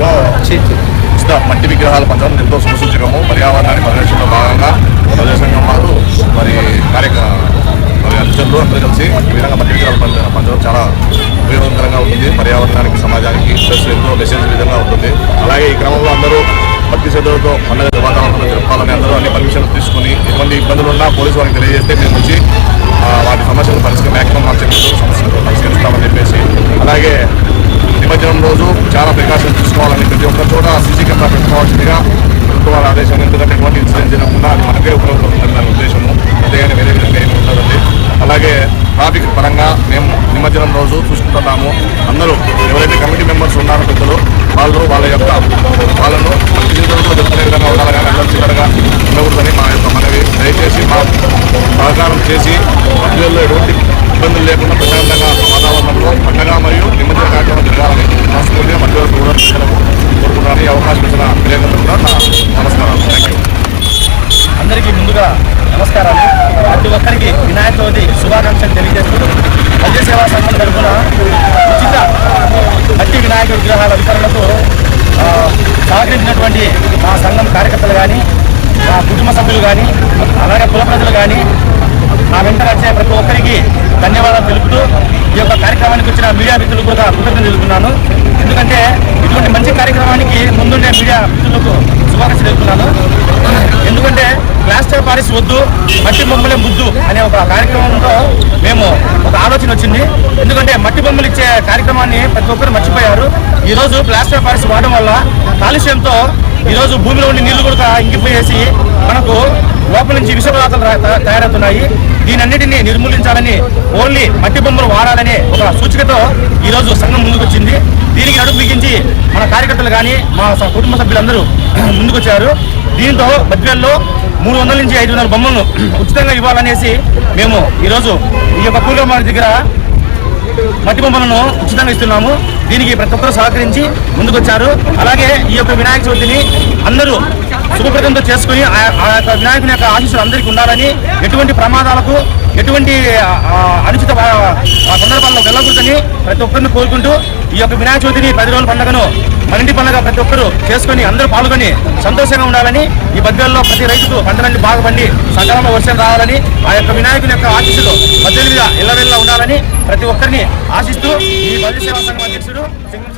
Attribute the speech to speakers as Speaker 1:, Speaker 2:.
Speaker 1: లో ఉచిత మట్టి విగ్రహాల పంచడం ఎంతో శుభసూచకము. పర్యావరణాన్ని పరిరక్షణలో భాగంగా ప్రదేశంగా మారు వారు మరి కార్యక్రమ మరి అనుచరులు అందరూ కలిసి ఈ విధంగా మట్టి విగ్రహాలు పంచడం చాలా ఉపయోగకరంగా ఉంటుంది. పర్యావరణానికి సమాజానికి ప్లస్ ఎంతో మెసేజ్ విధంగా ఉంటుంది. అలాగే ఈ క్రమంలో అందరూ భక్తి శ్రద్ధలతో పండుగ వాతావరణంలో జరపాలని అందరూ అన్ని పర్మిషన్లు తీసుకుని ఎటువంటి ఇబ్బందులు ఉన్నా పోలీసు వారికి తెలియజేస్తే మేము వచ్చి వాటి సమస్యలు పరిష్కరి మ్యాక్సిమం మా సమస్యలు పరిష్కరిస్తామని చెప్పేసి అలాగే నిమజ్జనం రోజు చాలా ప్రికాషన్స్ తీసుకోవాలని ప్రతి ఒక్క చోట సీసీ కెమెరా పెట్టుకోవాల్సిందిగా ప్రభుత్వ వారి ఆదేశం ఎందుకంటే ఎటువంటి ఇన్సిడెంట్ జరగకుండా అది మనకే ఉపయోగపడుతుందని దాని ఉద్దేశము అంతేగాని వేరే విధంగా ఏమి ఉండదండి అలాగే ట్రాఫిక్ పరంగా మేము నిమజ్జనం రోజు చూసుకుంటున్నాము అందరూ ఎవరైతే కమిటీ మెంబర్స్ ఉన్నారో పెద్దలు వాళ్ళు వాళ్ళ యొక్క వాళ్ళను జీవితంలో జరుపుకునే విధంగా ఉండాలి కానీ అందరూ చిన్నగా ఉండకూడదని మా యొక్క మనవి దయచేసి మా సహకారం చేసి మధ్యలో ఎటువంటి ఇబ్బందులు లేకుండా ప్రశాంతంగా వాతావరణంలో పండగ మరియు నిమజ్జన కార్యక్రమం జరగాలని మనస్ఫూర్తిగా మధ్యలో కూడా ప్రజలకు కోరుకుంటాను ఈ అవకాశం ఇచ్చిన నమస్కారం.
Speaker 2: అందరికీ ముందుగా నమస్కారాలు. ప్రతి ఒక్కరికి వినాయక చవితి శుభాకాంక్షలు తెలియజేస్తూ వైద్య సేవా సంఘం తరఫున ఉచిత మట్టి వినాయక విగ్రహాల వితరణతో సహకరించినటువంటి మా సంఘం కార్యకర్తలు కానీ మా కుటుంబ సభ్యులు కానీ అలాగే కుల ప్రజలు కానీ నా వెంట వచ్చే ప్రతి ఒక్కరికి ధన్యవాదాలు తెలుపుతూ ఈ యొక్క కార్యక్రమానికి వచ్చిన మీడియా మిత్రులకు కూడా కృతజ్ఞతలు తెలుపుతున్నాను. ఎందుకంటే ఇటువంటి మంచి కార్యక్రమానికి ముందుండే మీడియా మిత్రులకు శుభాకాంక్షలు తెలుపుతున్నాను. ఎందుకంటే ప్లాస్టర్ పారిస్ వద్దు మట్టి బొమ్మలే ముద్దు అనే ఒక కార్యక్రమంతో మేము ఒక ఆలోచన వచ్చింది. ఎందుకంటే మట్టి బొమ్మలు ఇచ్చే కార్యక్రమాన్ని ప్రతి ఒక్కరు మర్చిపోయారు. ఈరోజు ప్లాస్టర్ పారిస్ వాడడం వల్ల కాలుష్యంతో ఈరోజు భూమిలో ఉండి నీళ్ళు కూడా ఇంకిపోయేసి మనకు లోపల నుంచి విష పదార్థాలు తయారవుతున్నాయి. దీనన్నిటిని నిర్మూలించాలని ఓన్లీ మట్టి బొమ్మలు వాడాలనే ఒక సూచికతో ఈరోజు సంఘం ముందుకొచ్చింది. దీనికి నడుపు బిగించి మన కార్యకర్తలు కానీ మా కుటుంబ సభ్యులందరూ ముందుకొచ్చారు. దీంతో బద్వేల్లో మూడు వందల నుంచి ఐదు వందల బొమ్మలను ఉచితంగా ఇవ్వాలనేసి మేము ఈరోజు ఈ యొక్క కూలమారి దగ్గర మట్టి బొమ్మలను ఉచితంగా ఇస్తున్నాము. దీనికి ప్రతి ఒక్కరు సహకరించి ముందుకొచ్చారు. అలాగే ఈ యొక్క వినాయక చవితిని అందరూ శుభప్రదంతో చేసుకుని ఆ యొక్క వినాయకుని యొక్క ఆశీస్సులు అందరికీ ఉండాలని ఎటువంటి ప్రమాదాలకు ఎటువంటి అనుచిత ఆ, సందర్భాల్లో వెళ్ళకూడదని ప్రతి ఒక్కరిని కోరుకుంటూ ఈ యొక్క వినాయక చవితిని పది రోజుల పండుగను మన పండుగ ప్రతి ఒక్కరు చేసుకొని అందరూ పాల్గొని సంతోషంగా ఉండాలని ఈ బద్వేల్లో ప్రతి రైతుకు పంటలన్నీ బాగా పండి సకాలంలో వర్షం రావాలని ఆ యొక్క వినాయకుని యొక్క ఆశీస్సులు మధ్య మీద ఇళ్ళ ఉండాలని ప్రతి ఒక్కరిని ఆశిస్తూ ఈ బలి సేవా సంఘం అధ్యక్షుడు సింగం